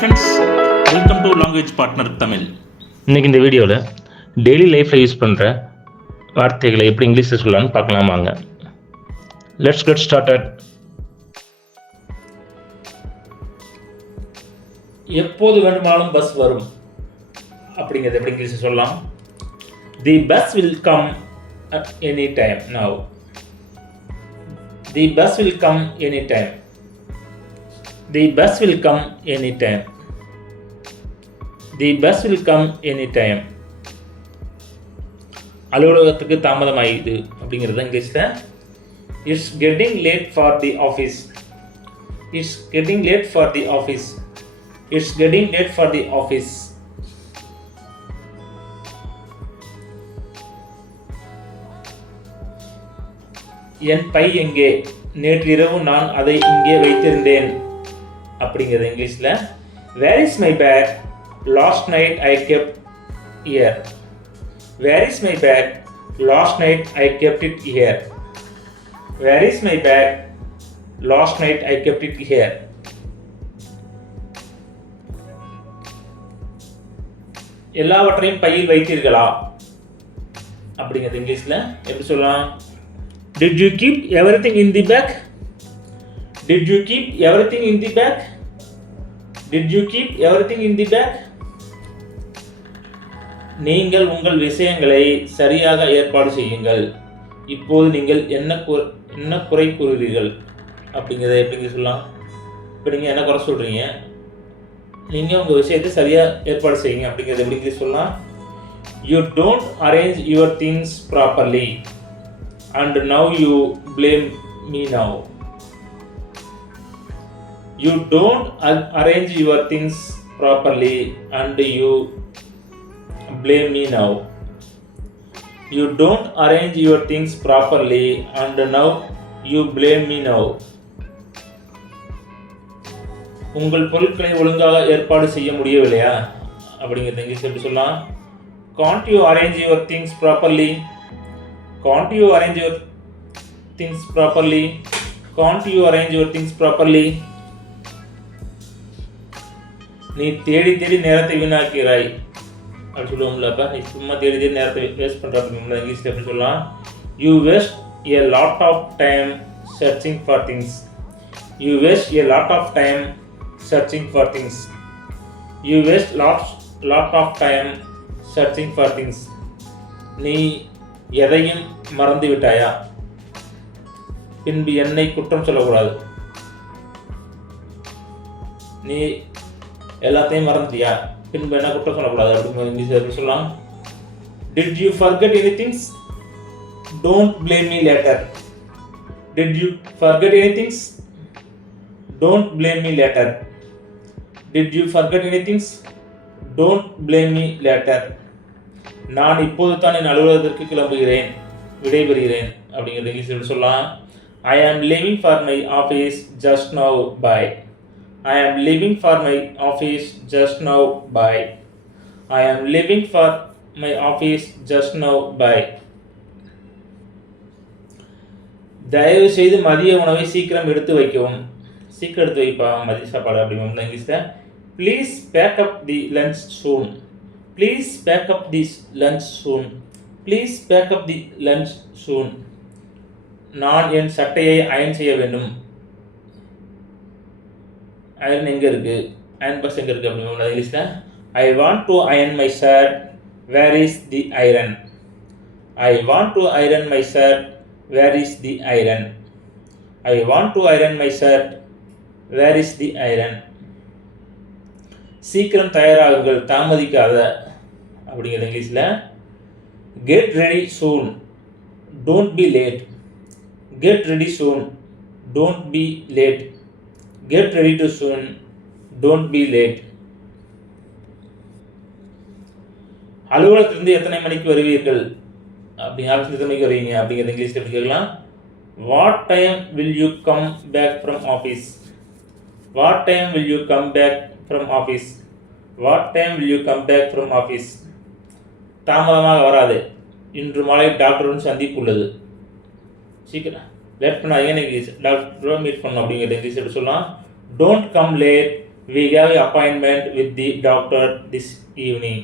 Friends, welcome to language partner Tamil. இன்றைக்கி இந்த வீடியோவில் டெய்லி லைஃப்பில் யூஸ் பண்ணுற வார்த்தைகளை எப்படி இங்கிலீஷில் சொல்லலாம்னு பார்க்கலாம் வாங்க. Let's get started. எப்போது வேண்டுமானாலும் பஸ் வரும் அப்படிங்கிறது எப்படி இங்கிலீஷில் சொல்லலாம்? தி bus will come any time now. The bus will come any time. The bus will come anytime. The bus will come anytime. அலுவலகத்துக்கு தாமதமாயிடுது அப்படிங்கிறது இங்கிலீஷில் it's getting late for the office. It's getting late for the office. It's getting late for the office. என் பை எங்கே? நேற்றிரவு நான் அதை இங்கே வைத்திருந்தேன் அப்படிங்கிறது இங்கிலீஷில் where is my bag? Last night I kept here. Where is my bag? Last night I kept it here. Where is my bag? Last night I kept it here. எல்லாவற்றையும் பையில் வைத்தீர்களா அப்படிங்கிறது இங்கிலீஷில் எப்படி சொல்லலாம்? Did you keep everything in the bag? Did you keep everything in the bag? Did you keep everything in the bag? நீங்கள் உங்கள் விஷயங்களை சரியாக ஏற்பாடு செய்யுங்கள். இப்போது நீங்கள் என்ன குறை கூறுகிறீர்கள் அப்படிங்கிறத எப்படி சொல்லலாம்? இப்போ நீங்கள் என்ன குறை சொல்கிறீங்க? நீங்கள் உங்கள் விஷயத்தை சரியாக ஏற்பாடு செய்யுங்க அப்படிங்கிறத எப்படி சொல்லலாம்? You don't arrange your things properly and now you blame me now. You don't arrange your things properly and you blame me now. You don't arrange your things properly and now you blame me now. உங்கள் பொருட்களை ஒழுங்காக ஏற்பாடு செய்ய முடியவில்லையா அப்படிங்கிறது English எப்படி சொல்லலாம்? Can't you arrange your things properly? Can't you arrange your things properly? Can't you arrange your things properly? நீ தேடி தேடி நேரத்தை வீணாக்கிறாய் அப்படி சொல்லுவோம்லப்பா. நீ சும்மா தேடி தேடி நேரத்தை வேஸ்ட் பண்ணுற அப்படிங்களா இங்கிலீஷில் எப்படி சொல்லலாம்? You waste a lot of time searching for things. You waste a lot of time searching for things. You waste lot of time searching for things. நீ எதையும் மறந்து விட்டாயா? பின்பு என்னை குற்றம் சொல்லக்கூடாது. நீ எல்லாத்தையும் மறந்துட்டியா? பின்பு என்ன குற்றம் சொல்லக்கூடாது அப்படின்னு இங்கிலீஷில் எப்படி சொல்லலாம்? Did you forget anything? Don't blame me later. Did you forget anything? Don't blame me later. Did you forget anything? Don't blame me later. நான் இப்போது தான் என் அலுவலகத்திற்கு கிளம்புகிறேன், விடைபெறுகிறேன் அப்படிங்கிறது இங்கிலீஷில் சொல்லலாம். I am leaving for my office just now. Bye. I am leaving for my office just now. Bye. I am leaving for my office just now. Bye. தயவு செய்து மதிய உணவை சீக்கிரம் எடுத்து வைக்கவும். சீக்கிரம் எடுத்து வைப்பா மதிய சாப்பாடு அப்படிங்க இங்கிலீஷில் please pack up the lunch soon. Please pack up the lunch soon. Please pack up the lunch soon. நான் என் சட்டையை அயன் செய்ய வேண்டும். அயன் எங்கே இருக்குது? அயன் பாக்ஸ் எங்கே இருக்குது அப்படின்னா இங்கிலீஷில் I want to iron my shirt. Where is the iron? I want to iron my shirt. Where is the iron? I want to iron my shirt. Where is the iron? சீக்கிரம் தயாராகுங்கள், தாமதிக்காத அப்படிங்கிறது இங்கிலீஷில் get ready soon. Don't be late. Get ready soon. Don't be late. Get ready to soon. Don't be late. அலுவலகத்திலிருந்து எத்தனை மணிக்கு வருவீர்கள்? அப்படி ஆஃபீஸ் எத்தனை மணிக்கு வருவீங்க அப்படிங்கிறது இங்கிலீஷில் எப்படி கேட்கலாம்? What time will you come back from office? What time will you come back from office? What time will you come back from office? தாமதமாக வராது. இன்று மாலை டாக்டருடன் சந்திப்பு உள்ளது. சீக்கிரம் லேட் பண்ணாதீங்க, இன்னைக்கு டாக்டரை மீட் பண்ணணும் அப்படிங்கிறது இங்கிலீஷ் எப்படி சொல்லலாம்? Don't come late, we have an appointment with the doctor this evening.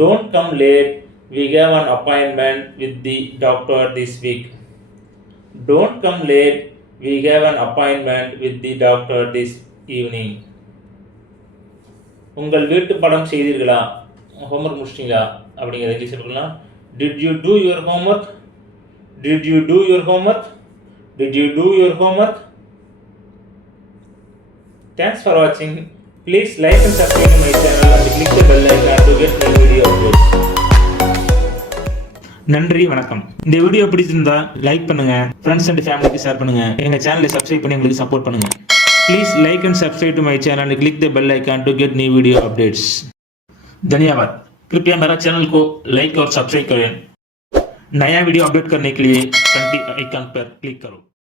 Don't come late, we have an appointment with the doctor this week. Don't come late, we have an appointment with the doctor this evening. உங்கள் வீட்டு படம் செய்தீர்களா, homework முடிச்சிட்டீங்களா அப்படிங்கிறத English இருக்கலாம். Did you do your homework? Did you do your homework? Did you do your homework? Thanks for watching. Please like and subscribe to my channel and click the bell icon to get new video uploads. நன்றி, வணக்கம். இந்த video பிடிச்சிருந்தா like பண்ணுங்க, friends and ஃபேமிலிக்கு share பண்ணுங்க, எங்க சேனலை subscribe பண்ணி எங்களுக்கு சப்போர்ட் பண்ணுங்க. Please like and subscribe to my channel and click the bell icon to get new video updates. धन्यवाद. कृपया मेरा चैनल को लाइक और सब्सक्राइब करें. नया वीडियो अपडेट करने के लिए घंटी आइकन पर क्लिक करो.